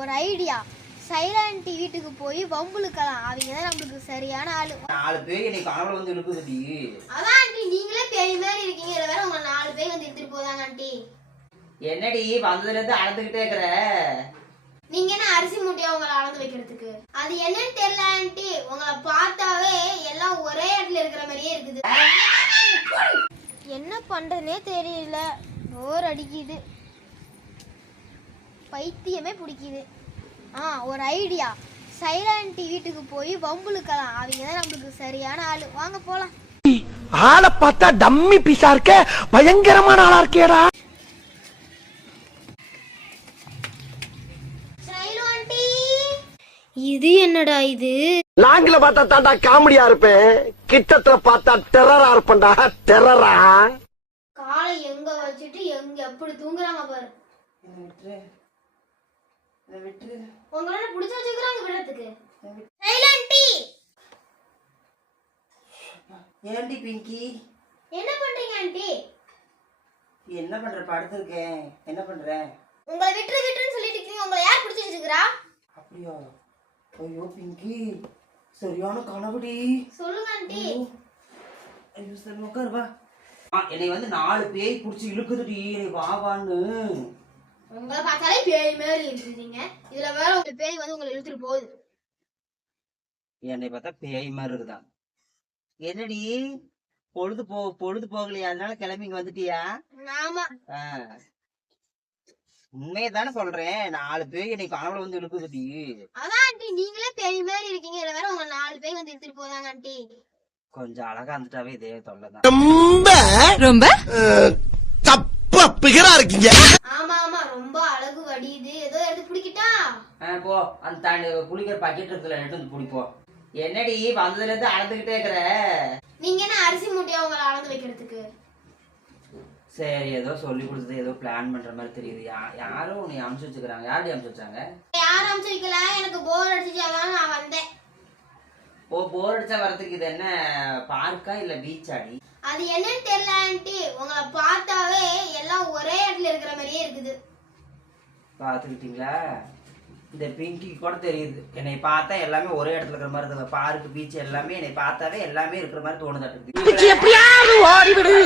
ஒரு idea. Silent வீட்டுக்கு போய் வம்புலுக்கலாம். அவங்க தான் நம்மளுக்கு சரியான ஆளு. 4 பேய் என்னை கனவுல வந்து இழுக்குதுடி. அதான் ஆண்டி, நீங்களே பேய் மாதிரி இருக்கீங்க. இதுல வேற உங்க 4 பேய் வந்து எடுத்துட்டு போதாங்க ஆண்டி. என்னடி வந்ததுல இருந்து அளந்துகிட்டே இருக்கற? நீங்க என்ன அரிசி மூட்டையா உங்களை அளந்து வைக்கிறதுக்கு? அது என்னன்னு தெரியல ஆண்டி. உங்களை பார்த்தாவே எல்லாம் ஒரே இடத்துல இருக்கிற மாதிரியே இருக்குது. என்ன பண்றதுனே தெரியல. போர் அடிக்குது, பைத்தியமே பிடிக்குது. ஒரு ஐடியா. சைலண்ட் வீட்டுக்கு போய் வம்புலுக்கலாம். அவங்க தான் நம்மளுக்கு சரியான ஆளு. வாங்க போலாம். ஆளை பார்த்தா டம்மி பீஸா இருக்க, பயங்கரமான ஆளா இருக்கேடா. இது என்னடா இது? லாங்கில பார்த்தா தாண்டா காமெடியா இருப்பேன், கிட்டத்துல பார்த்தா டெரரா இருப்பேன்டா. டெரரா காலை எங்க வச்சுட்டு எங்க எப்படி தூங்குறாங்க பாரு. உங்களால புடிச்சு வச்சுக்கிறாங்க விடத்துக்கு. சைலண்டி, ஏண்டி பிங்கி என்ன பண்றீங்க ஆண்டி? என்ன பண்ற? படுத்துருக்கேன். என்ன பண்ற? உங்களை விட்டுன்னு சொல்லிட்டு இருக்கீங்க. உங்களை யார் புடிச்சு வச்சுக்கிறா? அப்படியா? ஐயோ பிங்கி, சரியான கனவுடி. சொல்லுங்க ஆண்டி. ஐயோ சரி உட்காரு வா. என்னை வந்து 4 பேய் புடிச்சு இழுக்குதுடி. வா வான்னு. உங்களை பார்த்தாலே பேய் மாதிரி இருக்கீங்க. இதுல வேற உங்க பேய் வந்து உங்களை இழுத்துட்டு போகுது. என்னை பார்த்தா பேய் மாதிரி இருக்குதான். என்னடி பொழுது போகலையா? அதனால கிளம்பிங்க வந்துட்டியா? ஆமா. உண்மையை தானே சொல்றேன். 4 பேய் என்னை கனவுல வந்து இழுக்குதுடி. அதான் ஆண்டி, நீங்களே பேய் மாதிரி இருக்கீங்க. இதுல வேற உங்க 4 பேய் வந்து இழுத்துட்டு போதாங்க ஆண்டி. கொஞ்சம் அழகா இருந்துட்டாவே இதே தொல்லைதான். ரொம்ப தப்பா பிகரா இருக்கீங்க. ஆமா ஆமா, ரொம்ப அழகு வடியுது. ஏதோ எடுத்து பிடிக்கிட்டா? போ, அந்த புளிக்கிற பாக்கெட் இருக்குல்ல, எடுத்து வந்து பிடிப்போம். என்னடி வந்ததுல இருந்து அளந்துகிட்டே இருக்கிற? நீங்க என்ன அரிசி மூட்டையா உங்களை அளந்து வைக்கிறதுக்கு? சரி, ஏதோ சொல்லி கொடுத்தது ஏதோ பிளான் பண்ற மாதிரி தெரியுது. யாரும் உன்னை அனுப்பிச்சு வச்சுக்கிறாங்க. யாரும் அனுப்பிச்சு வச்சாங்க? யாரும் அனுப்பிச்சு வைக்கல. எனக்கு போர் அடிச்சுச்சு, அதான் நான் வந்தேன். ஓ, போர் அடிச்சா வரதுக்கு இது என்ன பார்க்கா இல்ல பீச்சாடி? அது என்னன்னு தெரியல ஆண்டி. உங்களை பார்த்தாவே எல்லாம் ஒரே இடத்துல இருக்கிற மாதிரியே இருக்குது. பாத்துக்கிட்டீங்களா? இந்த பிங்கி கூட தெரியுது. என்னை பார்த்தா எல்லாமே ஒரே இடத்துல இருக்கிற மாதிரி இருக்குது. பார்க்கு, பீச் எல்லாமே என்னை பார்த்தாவே எல்லாமே இருக்கிற மாதிரி தோணுதாட்டு. எப்படியாவது ஓடிவிடு.